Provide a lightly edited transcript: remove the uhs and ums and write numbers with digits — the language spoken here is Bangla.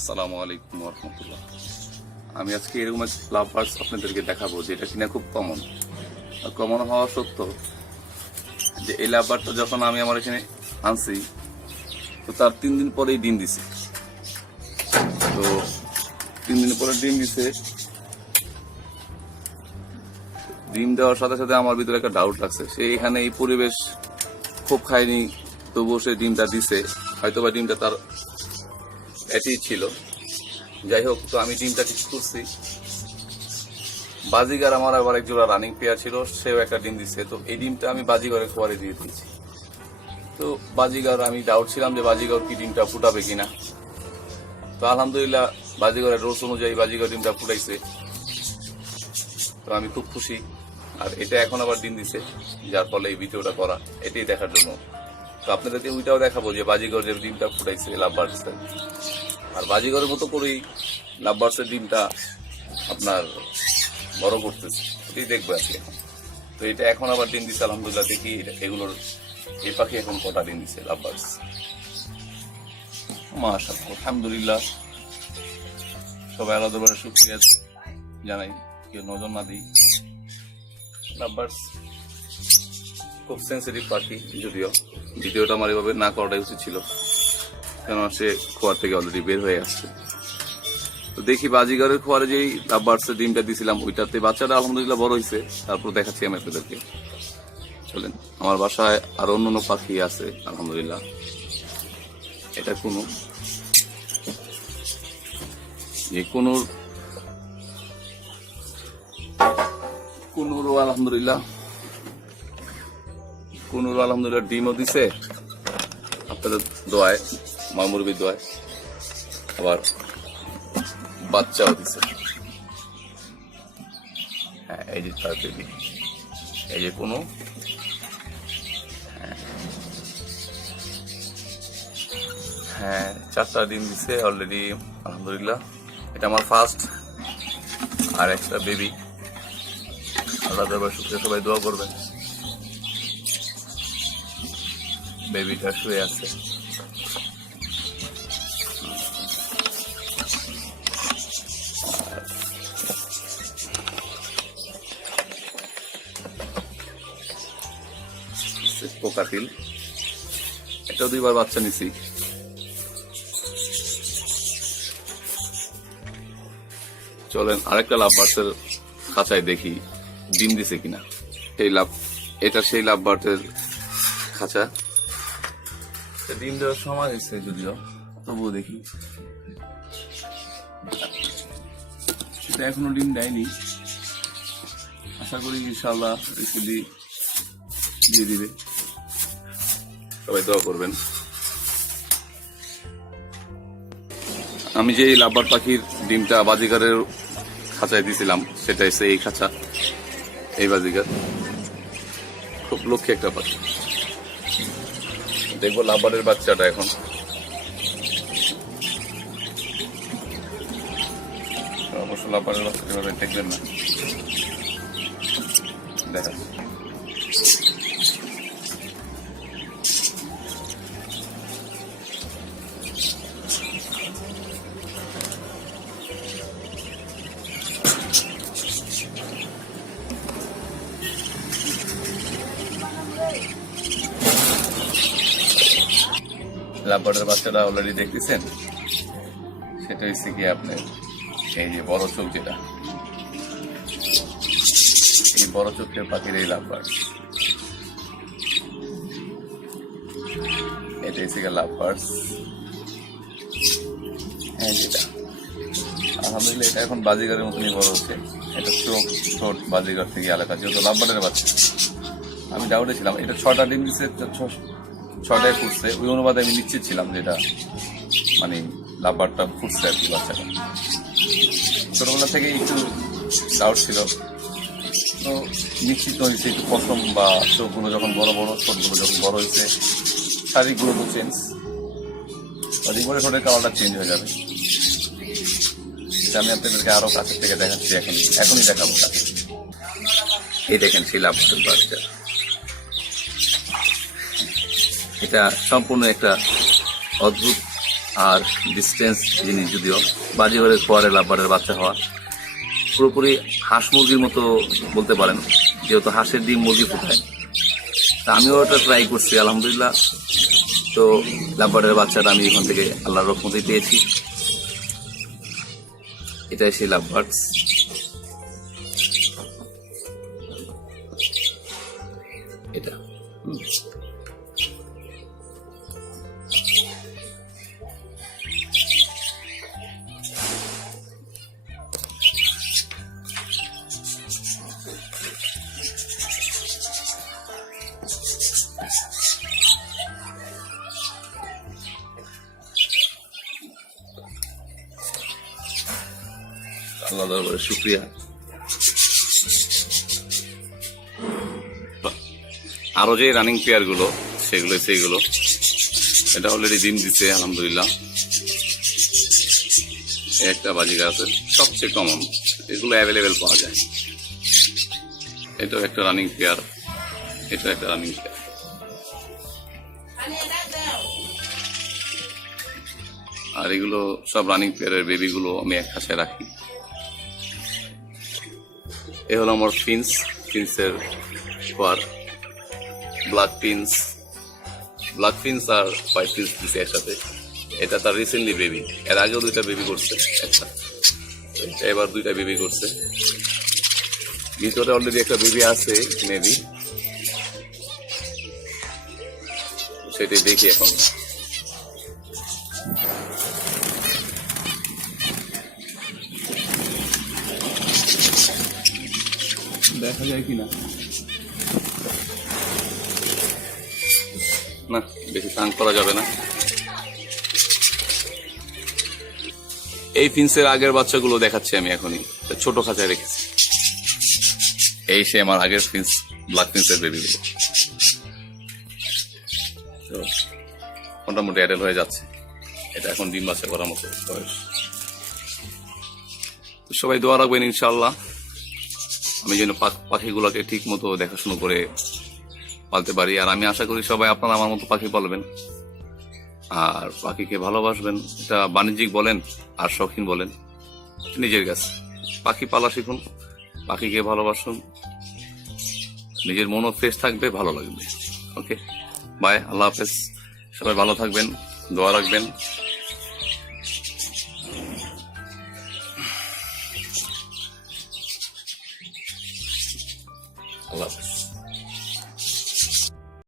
আসসালামু আলাইকুম রহমতুল্লাহ। আমি আজকে এরকম একটা লাভ বার্ডস আপনাদেরকে দেখাবো যেটা কিনা খুব কমন হওয়া সত্ত্বেও যে এই লাভ বার্ডটা যখন আমি আমার এখানে আনছি তো তার 3 দিন পরেই ডিম দিছে। তো 3 দিন পরে ডিম দিছে। ডিম দেওয়ার সাথে সাথে আমার ভিতরে একটা ডাউট লাগছে, সে এখানে এই পরিবেশ খুব খায়নি, তবুও সে ডিমটা দিছে, হয়তোবা ডিমটা তার এটি ছিল। যাই হোক, তো আমি ডিমটা ঠিক করছি। বাজিগার আমার আবার এক জোড়া রানিং পেয়ার ছিল, সেও একটা ডিম দিচ্ছে। তো এই ডিমটা আমি বাজিগরের খোয়ারে দিয়ে দিয়েছি। তো বাজিগার, আমি ডাউট ছিলাম যে বাজিগর কি ডিমটা ফুটাবে কিনা। তো আলহামদুলিল্লাহ বাজিগরের রোজ অনুযায়ী বাজিগর ডিমটা ফুটাইছে। তো আমি খুব খুশি। আর এটা এখন আবার ডিম দিছে, যার ফলে এই ভিডিওটা করা এটাই দেখার জন্য। তো আপনাদেরকে ওইটাও দেখাবো যে বাজিগর যে ডিমটা ফুটাইছে লাভ বার্ডসের, আর বাজিগরের মতো করেই লাভ বার্ডসের ডিমটা আপনার বড় করতেছে, এটাই দেখবো আর কি এখন। তো এটা এখন আবার ডিম দিচ্ছে আলহামদুলিল্লাহ। দেখি এগুলোর এই পাখি এখন কটা ডিম দিচ্ছে লাভ বার্ডস। মাশাআল্লাহ, আলহামদুলিল্লাহ। সবাই আলাদাভাবে শুকরিয়া জানাই, কেউ নজর না দিই। লাভ বার্ডস খুব সেন্সিটিভ পাখি, যদিও ভিডিওটা আমার এভাবে না করাটাই উচিত ছিল, কেননা সে খোয়ার থেকে অলরেডি বের হয়ে আসছে। তো দেখি বাজিগরের খোয়ারে যেই লাভ বার্ডসের ডিমটা দিয়েছিলাম ওইটাতে বাচ্চাটা আলহামদুলিল্লাহ বড় হয়েছে। তারপর দেখাচ্ছি আমি আপনাদেরকে, চলেন। আমার বাসায় আর অন্য পাখি আছে আলহামদুলিল্লাহ। এটা কোনুরও আলহামদুলিল্লাহ ডিমও দিছে আপনাদের দোয়ায়, মামুরবির দোয়ায়। আবার বাচ্চাও দিছে। হ্যাঁ, এই যে তার বেবি, এই যে কোনো হ্যাঁ 4টা ডিম দিছে অলরেডি আলহামদুলিল্লাহ। এটা আমার ফার্স্ট আর একটা বেবি। আল্লাহ দরবার শুকরিয়া, সবাই দোয়া করবেন। বেবিটা শুয়ে আছে। কোকাটিল, এটাও 2বার বাচ্চা নিছি। চলেন আরেকটা লাভ বার্ডসের খাঁচায় দেখি ডিম দিছে কিনা। এটা সেই লাভ বার্ডের খাঁচা। ডিম দেওয়ার সময় হয়েছে যদিও, তবুও দেখি। এটা এখনো ডিম দেয়নি, আশা করি ইনশাআল্লাহ দিয়ে দিবে। সবাই দোয়া করবেন। আমি যে লাভবার্ড পাখির ডিমটা বাজিগারের খাঁচায় দিয়েছিলাম সেটা হচ্ছে এই খাঁচা, এই বাজিগার। খুব লক্ষ্মী একটা পাখি। দেখবো লাভবার্ডের বাচ্চাটা এখন। অবশ্য লাভবার্ডের বাচ্চাটা এভাবে দেখবেন না, দেখা লাভবার্ডের বাচ্চাটা অলরেডি দেখতেছেন। সেটা হচ্ছে কি আপনার এই যে বড় চোখ, যেটা এই বড় চোখের পাখির এই লাভবার্ড, এটা হচ্ছে লাভবার্ড। হ্যাঁ, যেটা আলহামদুলিল্লাহ এটা এখন বাজিগারের মতনই বড় হচ্ছে। এটা ছোট বাজিগার থেকে আলাদা, যেহেতু লাভবার্ডের বাচ্চা। আমি ডাউটে ছিলাম, এটা 6টা ডিম দিচ্ছে, 6টায় ফুটছে। ওই অনুপাতে আমি নিশ্চিত ছিলাম যে এটা মানে লাভবার্ডটা ফুটছে আর কি বাচ্চাটা। ছোটবেলা থেকে একটু ডাউট ছিল, তো নিশ্চিত হয়েছে একটু প্রথম বা চোখগুলো যখন বড় ছোটগুলো যখন বড় হয়েছে, শারীরিকগুলো তো চেঞ্জ, রিপোর্টে ঠোঁটের কালারটা চেঞ্জ হয়ে যাবে। এটা আমি আপনাদেরকে আরো কাছের থেকে দেখাচ্ছি, এখনই দেখাবো। এই দেখেন সেই লাভবার্ডের বাচ্চা। এটা সম্পূর্ণ একটা অদ্ভুত আর ডিস্টেন্স জিনিস, যদিও বাজিঘরের পরে লাভবার্ডের বাচ্চা হওয়া পুরোপুরি হাঁস মুরগির মতো বলতে পারেন, যেহেতু হাঁসের ডিম মুরগি ফোটায়। তা আমিও ওটা ট্রাই করছি, আলহামদুলিল্লাহ। তো লাভবার্ডের বাচ্চাটা আমি এখান থেকে আল্লাহর রহমতেই পেয়েছি। এটাই সেই লাভবার্ডস। এটা আল্লাহ দরবারে শুকরিয়া। আরো যে রানিং পেয়ার গুলো সেইগুলো এটা অলরেডি ডিম দিচ্ছে আলহামদুলিল্লাহ। একটা বাজিগার আছে সবচেয়ে কমন, এগুলো অ্যাভেলেবেল পাওয়া যায়। এটাও একটা রানিং পেয়ার, এটাও একটা রানিং পেয়ার। আর এগুলো সব রানিং পেয়ারের বেবিগুলো আমি এক খাঁচায় রাখি। এ হলো আমার ফিন্সের পর ব্ল্যাক ফিন্স আর হোয়াইট ফিন্স দিচ্ছে একসাথে। এটা তার রিসেন্টলি বেবি, এর আগেও 2টা বেবি করছে, একটা এবার 2টা বেবি করছে। ভিতরে অলরেডি একটা বেবি আছে মেবি, সেটাই দেখি এখন। দেখা যায় কিনা, না বেশি টান করা যাবে না। এই ফিন্সের আগের বাচ্চাগুলো দেখাচ্ছি আমি এখনই, ছোট খাঁচায় রেখেছি। এই সে আমার আগের ফিন্স, ব্ল্যাক ফিন্সের বেবিগুলো মোটামুটি অ্যাডাল্ট হয়ে যাচ্ছে। এটা এখন ডিম বাচ্চা করার মতো বয়স। সবাই দোয়া রাখবেন ইনশাআল্লাহ, আমি যেন পাখিগুলোকে ঠিক মতো দেখাশুনো করে পালতে পারি। আর আমি আশা করি সবাই আপনারা আমার মতো পাখি পালবেন আর পাখিকে ভালোবাসবেন। এটা বাণিজ্যিক বলেন আর শৌখিন বলেন, নিজের কাছে পাখি পালা শিখুন, পাখিকে ভালোবাসুন, নিজের মনও ফ্রেশ থাকবে, ভালো লাগবে। ওকে, বাই, আল্লাহ হাফেজ। সবাই ভালো থাকবেন, দোয়া রাখবেন।